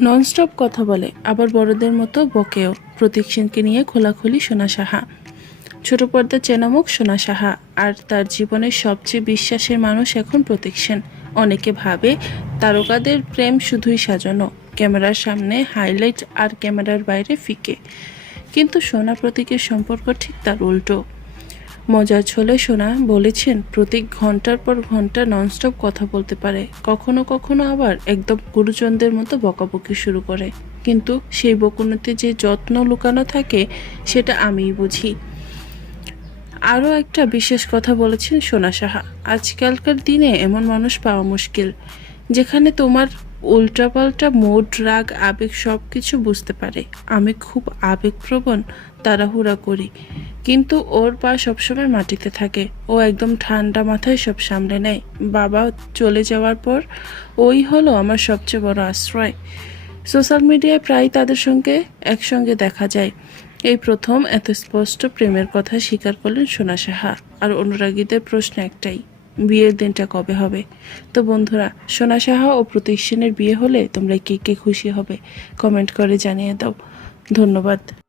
Nonstop কথা বলে, আবার বড়দের মতো বকেও। প্রতীক সেনকে নিয়ে খোলাখুলি সোনা সাহা। ছোট পর্দা চেনামুখ সোনা সাহা। আর তার জীবনের সবচেয়ে বিশ্বাসের মানুষ এখন প্রতীক সেন। অনেকে ভাবে তারকাদের প্রেম শুধুই সাজানো, ক্যামেরার সামনে হাইলাইট আর ক্যামেরার বাইরে ফিকে। কিন্তু সোনা প্রতীকের সম্পর্ক ঠিক তার উল্টো। মজার ছলে সোনা বলেছেন, প্রতীক ঘণ্টার পর ঘণ্টা ননস্টপ কথা বলতে পারে। কখনো কখনো আবার একদম গুরুজনদের মতো বকাবকি শুরু করে। কিন্তু সেই বকুনিতে যে যত্ন লুকানো থাকে, সেটা আমিই বুঝি। আরও একটা বিশেষ কথা বলেছেন সোনা সাহা। আজকালকার দিনে এমন মানুষ পাওয়া মুশকিল, যেখানে তোমার উল্টাপাল্টা মোড, রাগ, আবেগ সব কিছু বুঝতে পারে। আমি খুব আবেগপ্রবণ, তাড়াহুড়া করি। কিন্তু ওর পা সবসময় মাটিতে থাকে। ও একদম ঠান্ডা মাথায় সব সামলে নেয়। বাবা চলে যাওয়ার পর ওই হলো আমার সবচেয়ে বড় আশ্রয়। সোশ্যাল মিডিয়ায় প্রায় তাদের সঙ্গে একসঙ্গে দেখা যায়। এই প্রথম এত স্পষ্ট প্রেমের কথা স্বীকার করলেন সোনা সাহা। আর অনুরাগীদের প্রশ্ন একটাই, বিয়ের দিনটা কবে হবে? তো বন্ধুরা, সোনা সাহা ও প্রতীক বিয়ে হলে তোমরা কে কে খুশি হবে? কমেন্ট করে জানিয়ে দাও। ধন্যবাদ।